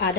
½